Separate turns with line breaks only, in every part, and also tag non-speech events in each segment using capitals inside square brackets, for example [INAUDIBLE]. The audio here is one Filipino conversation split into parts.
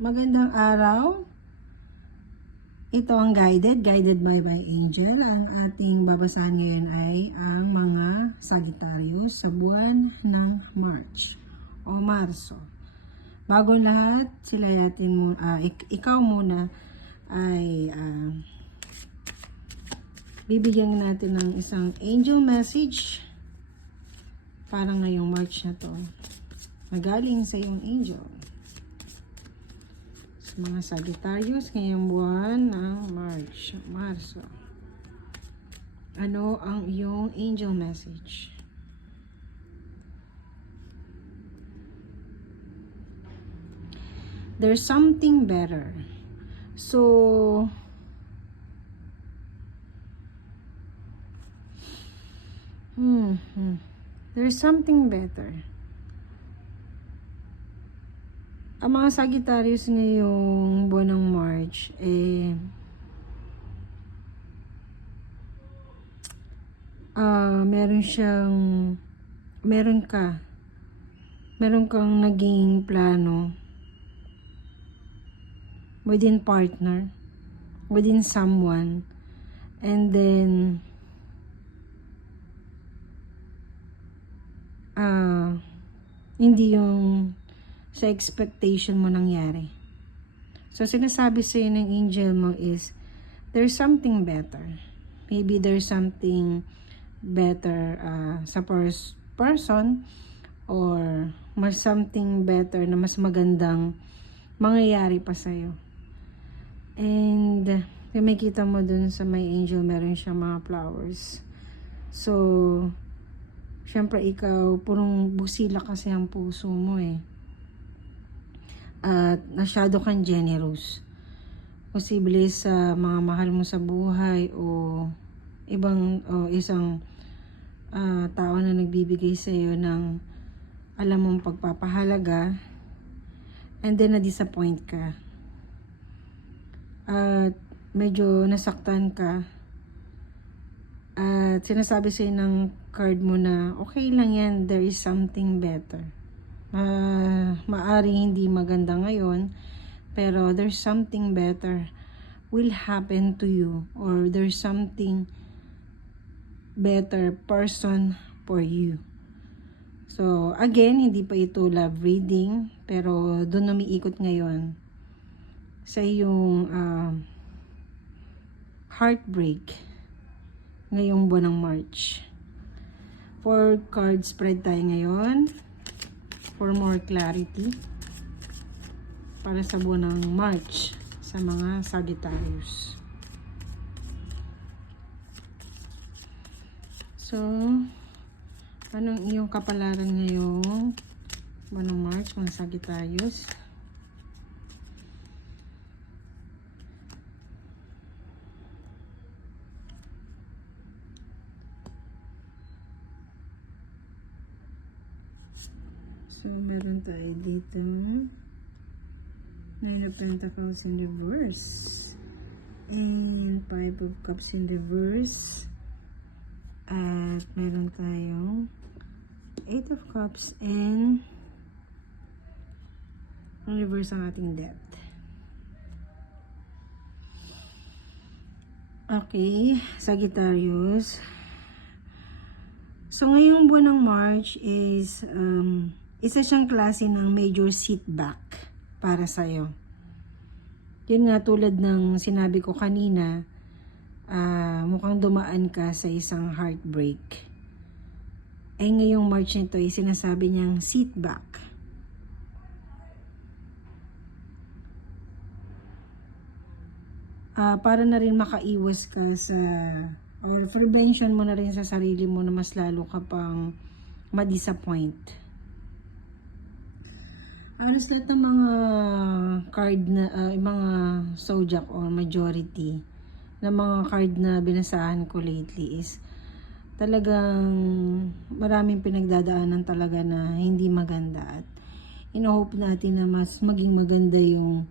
Magandang araw. Ito ang guided, guided by my angel. Ang ating babasahan ngayon ay ang mga Sagittarius sa buwan ng March o Marso. Bago lahat, sila yatin mo, ah, ik- ikaw muna ay ah, bibigyan natin ng isang angel message para ngayong March na to. Magaling sa iyong angel mga Sagittarius ngayong buwan ng March, Marso. Ano ang iyong angel message? There's something better. So, hmm, hmm. there's something better. Ang mga Sagittarius ngayong buwan ng March, eh, ah, meron siyang, meron ka, meron kang naging plano within partner, within someone, and then, ah, hindi yung sa expectation mo nangyari. So, sinasabi sa'yo ng angel mo is, there's something better. Maybe there's something better uh, sa pers- person or mas something better na mas magandang mangyayari pa sa'yo. And, yung may kita mo dun sa may angel, meron siyang mga flowers. So, syempre ikaw, purong busila kasi ang puso mo eh at masyado kang generous. Posible sa mga mahal mo sa buhay o ibang o isang ah, tao na nagbibigay sa iyo ng alam mong pagpapahalaga and then na-disappoint ka. At medyo nasaktan ka. At sinasabi sa'yo ng card mo na okay lang yan, there is something better uh, maaring hindi maganda ngayon, pero there's something better will happen to you or there's something better person for you. So, again, hindi pa ito love reading, pero doon umiikot ngayon sa iyong uh, heartbreak ngayong buwan ng March. Four card spread tayo ngayon for more clarity para sa buwan ng March sa mga Sagittarius. So, anong iyong kapalaran ngayong buwan ng March, mga Sagittarius? So, meron tayo dito. Nine of Pentacles in reverse. And Five of Cups in reverse. At meron tayong Eight of Cups and reverse ang ating death. Okay, Sagittarius. So, ngayong buwan ng March is um, isa siyang klase ng major setback para sa'yo. Yun nga tulad ng sinabi ko kanina, ah, mukhang dumaan ka sa isang heartbreak. Eh ngayong March nito ay sinasabi niyang setback. Ah, para na rin makaiwas ka sa or prevention mo na rin sa sarili mo na mas lalo ka pang ma-disappoint. Halos lahat ng mga card na, yung mga zodiac or majority ng mga card na binasahan ko lately is talagang maraming pinagdadaanan talaga na hindi maganda at ino-hope natin na mas maging maganda yung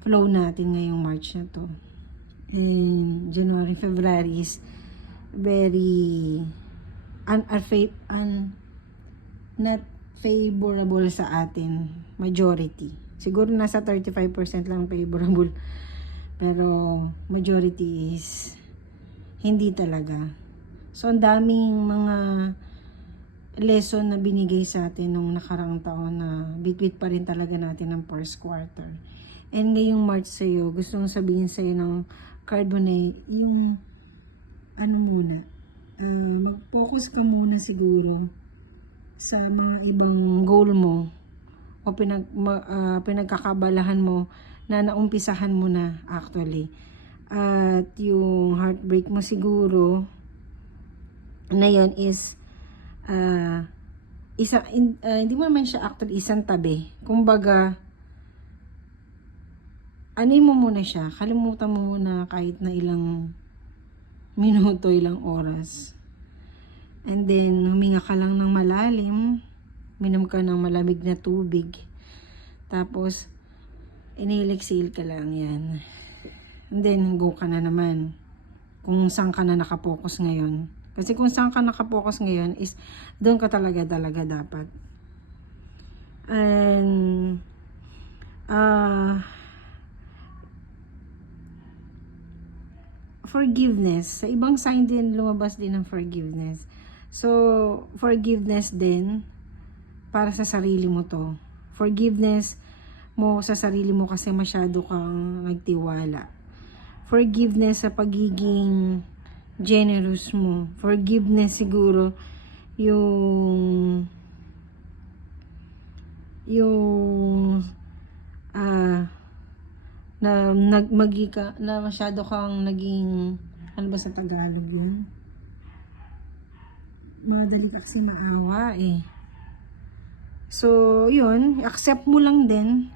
flow natin ngayong March na to. And January, February is very un, unfa- un, not favorable sa atin majority Siguro nasa 35% lang favorable. [LAUGHS] Pero majority is hindi talaga. So, ang daming mga lesson na binigay sa atin nung nakarang taon na bitbit pa rin talaga natin ng first quarter. And ngayong March sa'yo, gusto kong sabihin sa'yo ng na yung ano muna, ah, mag-focus ka muna siguro sa mga ibang goal mo o pinag, ma- ah, pinagkakabalahan mo na naumpisahan mo na actually. At yung heartbreak mo siguro na yun is ah, isa, in- ah, hindi mo naman siya actually isang tabi. Kumbaga, ano mo muna siya, kalimutan mo muna kahit na ilang [LAUGHS] minuto, ilang oras. And then, huminga ka lang ng malalim, minom ka ng malamig na tubig. Tapos, inhale-exhale ka lang yan. And then, go ka na naman. Kung saan ka na nakapokus ngayon. Kasi kung saan ka nakapokus ngayon is, doon ka talaga talaga dapat. And, ah, forgiveness. Sa ibang sign din, lumabas din ng forgiveness. So, forgiveness din para sa sarili mo to. Forgiveness mo sa sarili mo kasi masyado kang nagtiwala. Forgiveness sa pagiging generous mo. Forgiveness siguro yung yung ah na nagmagi ka, na masyado kang naging, ano ba sa Tagalog yun? Madali ka kasi maawa eh. So, yun, accept mo lang din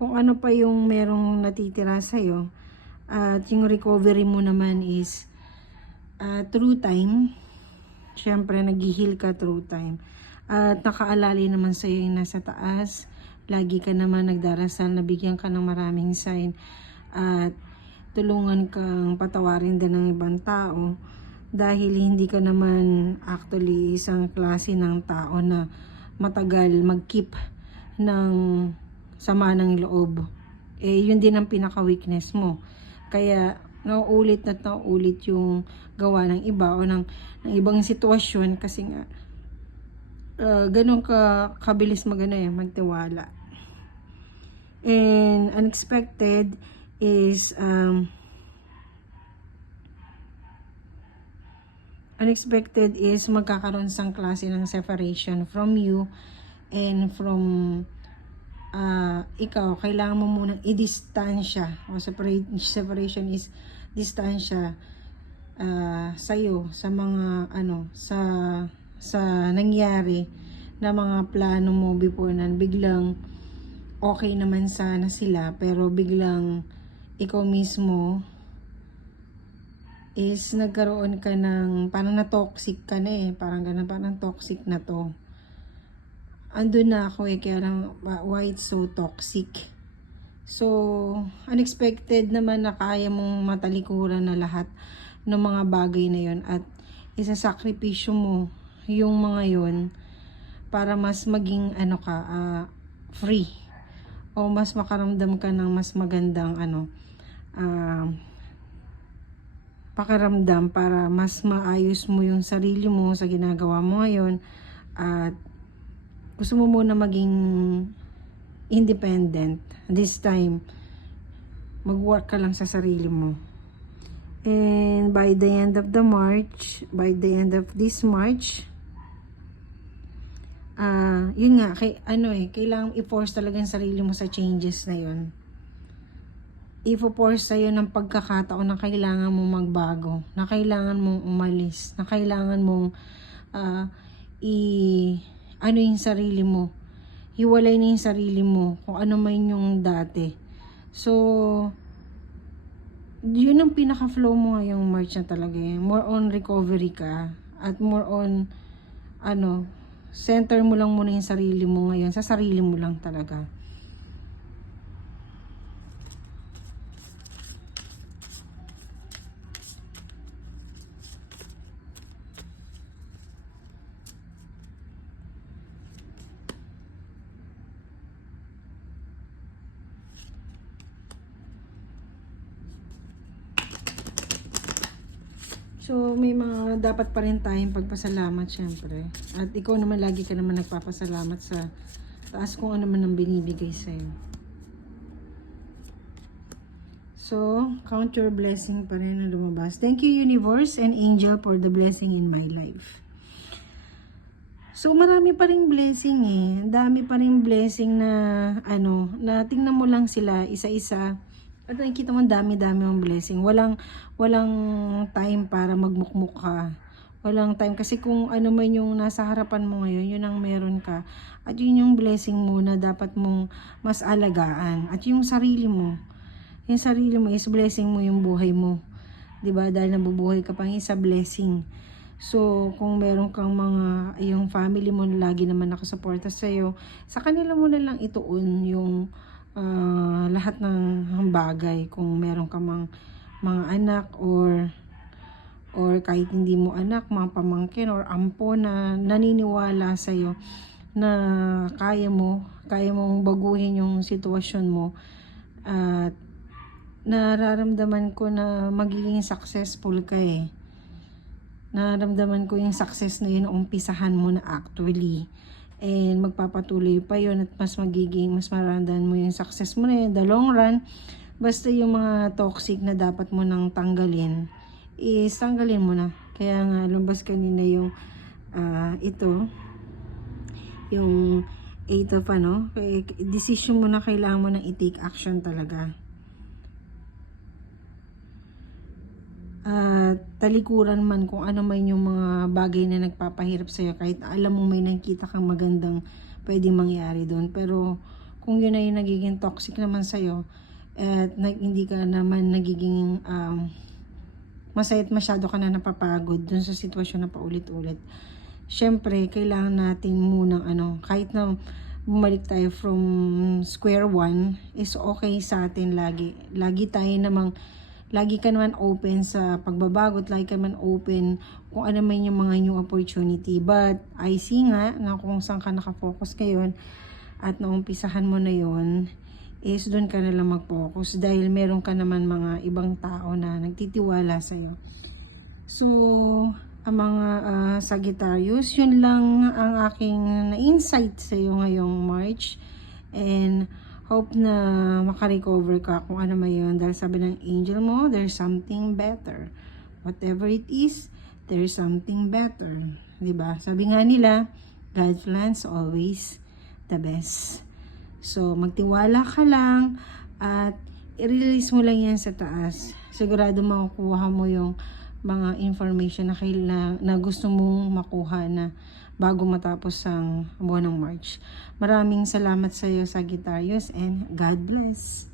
kung ano pa yung merong natitira sa'yo. At yung recovery mo naman is uh, through time. Siyempre, nag-heal ka through time. At nakaalali naman sa'yo yung nasa taas lagi ka naman nagdarasal na bigyan ka ng maraming sign at tulungan kang patawarin din ng ibang tao dahil hindi ka naman actually isang klase ng tao na matagal mag-keep ng sama ng loob. Eh, yun din ang pinaka-weakness mo. Kaya, nauulit at nauulit yung gawa ng iba o ng, ng ibang sitwasyon kasi nga, uh, ganun ka kabilis magana eh, magtiwala. And unexpected is um, unexpected is magkakaroon sang klase ng separation from you and from uh, ikaw, kailangan mo munang i-distansya. O separate, separation is distansya uh, sa'yo, sa mga ano, sa sa nangyari na mga plano mo before nan biglang okay naman sana sila pero biglang ikaw mismo is nagkaroon ka ng parang na toxic ka na eh. Parang ganun parang toxic na to. Andun na ako eh kaya lang why it's so toxic? So unexpected naman na kaya mong matalikuran na lahat ng mga bagay na yon at isasakripisyo mo yung mga yon para mas maging ano ka uh, free o mas makaramdam ka ng mas magandang ano uh, pakiramdam para mas maayos mo yung sarili mo sa ginagawa mo ngayon. At gusto mo muna maging independent. This time mag-work ka lang sa sarili mo. And by the end of the March by the end of this March ah, yun nga, kay, ano eh, kailangan i-force talaga yung sarili mo sa changes na yun. I-force sa'yo ng pagkakataon na kailangan mong magbago, na kailangan mong umalis, na kailangan mong uh, i, ano yung sarili mo. Hiwalay na yung sarili mo, kung ano man yung dati. So, yun ang pinaka-flow mo ngayong March na talaga eh. More on recovery ka, at more on, ano, center mo lang muna yung sarili mo ngayon. Sa sarili mo lang talaga. So, may mga dapat pa rin tayong pagpasalamat, syempre. At ikaw naman, lagi ka naman nagpapasalamat sa taas kung ano man ang binibigay sa'yo. So, count your blessing pa rin na lumabas. Thank you, universe and angel, for the blessing in my life. So, marami pa rin blessing eh. Dami pa rin blessing na, ano, na tingnan mo lang sila isa-isa. At nakikita mo, dami-dami ang blessing. Walang, walang time para magmukmuk ka. Walang time. Kasi kung ano man yung nasa harapan mo ngayon, yun ang meron ka. At yun yung blessing mo na dapat mong mas alagaan. At yung sarili mo. Yung sarili mo is blessing mo yung buhay mo. ba Dahil nabubuhay ka pang isa blessing. So, kung meron kang mga, yung family mo lagi naman nakasuporta sa'yo, sa kanila mo na lang ituon yung ah, lahat ng bagay. Kung meron ka mang mga anak or or kahit hindi mo anak, mga pamangkin or ampo na naniniwala sa'yo na kaya mo, kaya mong baguhin yung sitwasyon mo at nararamdaman ko na magiging successful ka eh. Nararamdaman ko yung success na yun umpisahan mo na actually. And magpapatuloy pa yun at mas magiging, mas maramdaman mo yung success mo na yun. The long run, basta yung mga toxic na dapat mo nang tanggalin, is tanggalin mo na. Kaya nga, lumabas kanina yung ah, ito, yung 8 of ano, eh, decision mo na kailangan mo nang i-take action talaga. At talikuran man kung ano man yung mga bagay na nagpapahirap sa'yo kahit alam mo may nakita kang magandang pwedeng mangyari doon. Pero kung yun ay nagiging toxic naman sa'yo at na, hindi ka naman nagiging um, masaya masyado ka na napapagod dun sa sitwasyon na paulit-ulit syempre kailangan natin munang ano kahit na bumalik tayo from square one is okay sa atin lagi. Lagi tayo namang lagi ka naman open sa pagbabago at lagi ka naman open kung ano man yung mga new opportunity. But, I see nga na kung saan ka nakafocus ngayon at naumpisahan mo na yon is doon ka na lang mag-focus dahil meron ka naman mga ibang tao na nagtitiwala sa'yo. So, ang mga ah, Sagittarius, yun lang ang aking na-insight sa'yo ngayong March. And, hope na makarecover ka kung ano man yun. Dahil sabi ng angel mo, there's something better. Whatever it is, there's something better. ba? Sabi nga nila, God plans always the best. So, magtiwala ka lang at i-release mo lang yan sa taas. Sigurado makukuha mo yung mga information na kailang, na gusto mong makuha na bago matapos ang buwan ng March. Maraming salamat sa iyo, Sagittarius, and God bless.